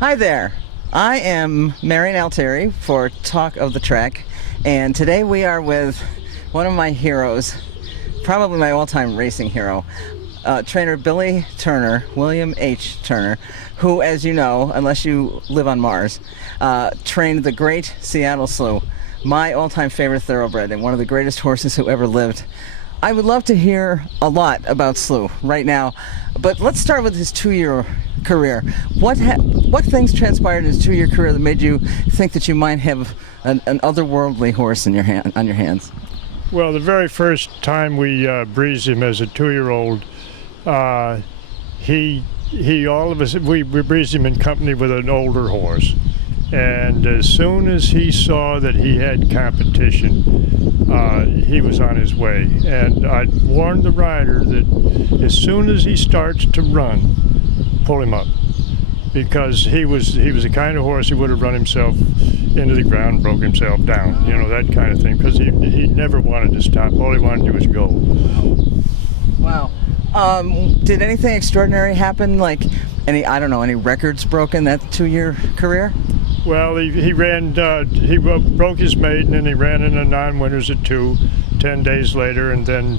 Hi there. I am Marion Altieri for Talk of the Track, and today we are with one of my heroes, probably my all-time racing hero, trainer Billy Turner, William H. Turner, who, as you know, unless you live on Mars, trained the great Seattle Slew, my all-time favorite thoroughbred and one of the greatest horses who ever lived. I would love to hear a lot about Slew right now, but let's start with his 2-year career. What things transpired in his 2-year career that made you think that you might have an otherworldly horse in your on your hands? Well, the very first time we breezed him as a 2-year-old, we breezed him in company with an older horse. And as soon as he saw that he had competition, he was on his way. And I warned the rider that as soon as he starts to run, pull him up, because he was the kind of horse who would have run himself into the ground and broke himself down, you know, that kind of thing, because he never wanted to stop. All he wanted to do was go. Wow. Did anything extraordinary happen, like any records broken that 2-year career? Well, he ran, he broke his maiden, and he ran in the non-winners at 10 days later, and then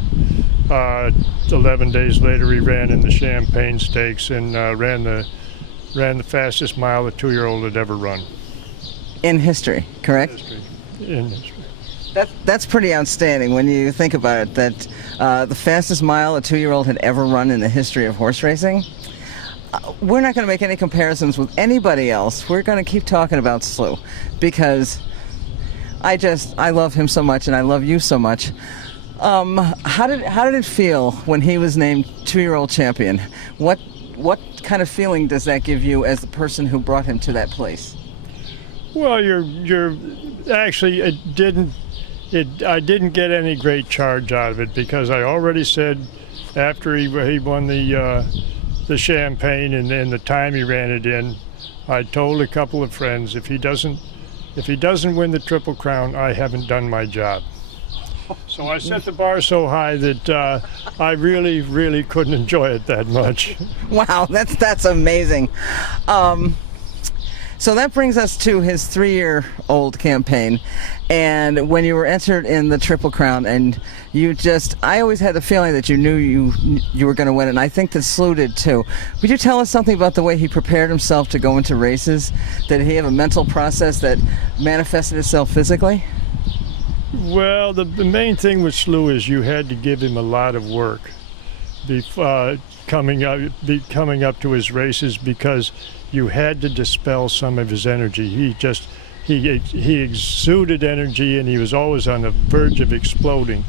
11 days later he ran in the Champagne Stakes and ran the fastest mile a 2-year-old had ever run. In history, correct? In history. That's pretty outstanding when you think about it, that the fastest mile a 2-year-old had ever run in the history of horse racing. We're not going to make any comparisons with anybody else. We're going to keep talking about Slew because I love him so much and I love you so much. How did it feel when he was named 2-year-old champion? What kind of feeling does that give you as the person who brought him to that place? Well, you're actually I didn't get any great charge out of it, because I already said after he won the Champagne and the time he ran it in, I told a couple of friends, if he doesn't win the Triple Crown, I haven't done my job. So I set the bar so high that I really couldn't enjoy it that much. Wow, that's amazing. So that brings us to his 3-year-old campaign, and when you were entered in the Triple Crown, and I always had the feeling that you knew you were going to win, and I think that Slew did too. Would you tell us something about the way he prepared himself to go into races? Did he have a mental process that manifested itself physically? Well, the main thing with Slew is you had to give him a lot of work coming up to his races, because you had to dispel some of his energy. He exuded energy, and he was always on the verge of exploding.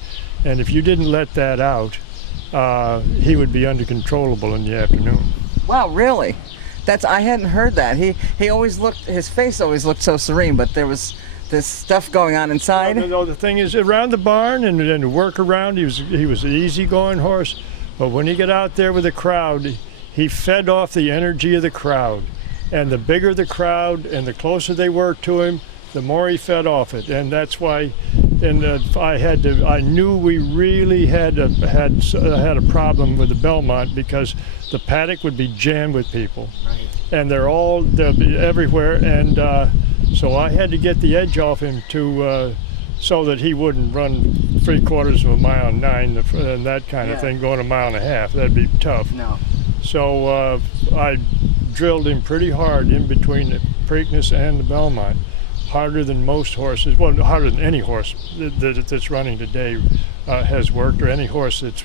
And if you didn't let that out, he would be uncontrollable in the afternoon. Wow, really? I hadn't heard that. His face always looked so serene, but there was this stuff going on inside. No, the thing is, around the barn and to work around, he was an easygoing horse. But when he got out there with the crowd, he fed off the energy of the crowd. And the bigger the crowd and the closer they were to him, the more he fed off it. And that's why, I knew we really had a problem with the Belmont, because the paddock would be jammed with people. Right. And they'll be everywhere. And so I had to get the edge off him so that he wouldn't run 3/4 of a mile and 9 and that kind of thing, going 1.5 miles. That'd be tough. No. So I drilled him pretty hard in between the Preakness and the Belmont, harder than most horses, well, harder than any horse that's running today has worked, or any horse that's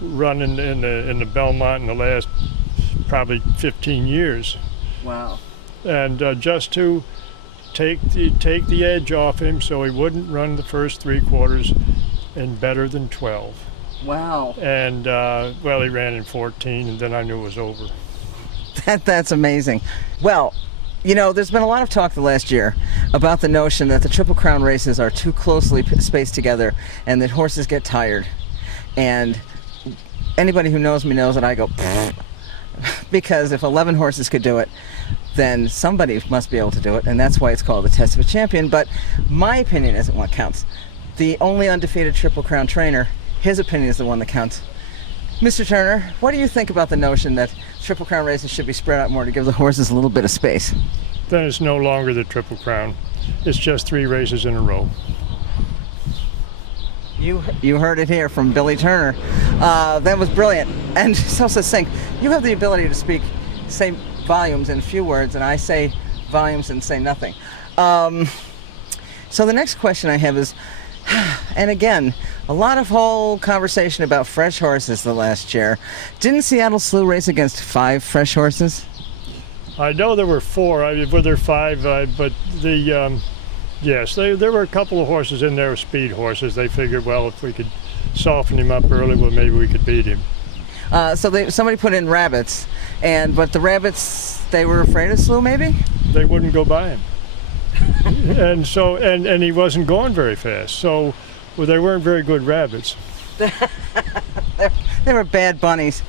running in the Belmont in the last probably 15 years. Wow. And just to take the edge off him so he wouldn't run the first 3/4 in better than 12. Wow. And well, he ran in 14, and then I knew it was over. That's amazing. Well, there's been a lot of talk the last year about the notion that the Triple Crown races are too closely spaced together and that horses get tired. And anybody who knows me knows that I go, because if 11 horses could do it, then somebody must be able to do it, and that's why it's called the Test of a Champion. But my opinion isn't what counts. The only undefeated Triple Crown trainer, his opinion is the one that counts. Mr. Turner, what do you think about the notion that Triple Crown races should be spread out more to give the horses a little bit of space? Then it's no longer the Triple Crown. It's just 3 races in a row. You heard it here from Billy Turner. That was brilliant. And so says Sink, you have the ability to say volumes in few words, and I say volumes and say nothing. So the next question I have is, and again, a lot of whole conversation about fresh horses the last year. Didn't Seattle Slew race against 5 fresh horses? I know there were 4. Were there 5? But yes, there were a couple of horses in there, speed horses. They figured, well, if we could soften him up early, well, maybe we could beat him. So somebody put in rabbits, but the rabbits, they were afraid of Slew, maybe? They wouldn't go by him. And so, and he wasn't going very fast. So, well, they weren't very good rabbits. They were bad bunnies.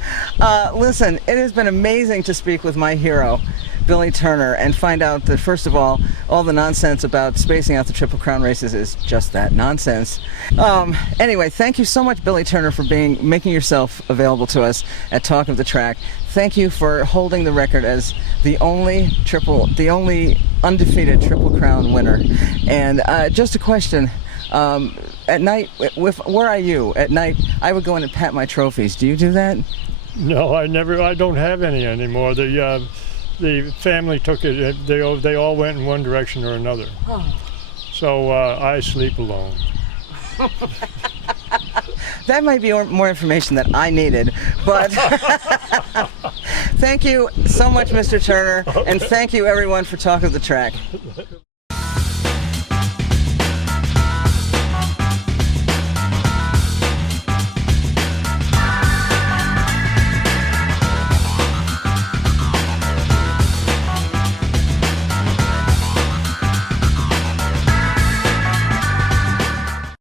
Listen, it has been amazing to speak with my hero, Billy Turner, and find out that, first of all the nonsense about spacing out the Triple Crown races is just that, nonsense. Anyway, thank you so much, Billy Turner, for making yourself available to us at Talk of the Track. Thank you for holding the record as the only undefeated Triple Crown winner. And just a question. At night, where are you? At night, I would go in and pat my trophies. Do you do that? No, I don't have any anymore. The family took it. They all went in one direction or another. Oh. So I sleep alone. That might be more information that I needed, but thank you so much, Mr. Turner, and thank you everyone for Talk of the Track.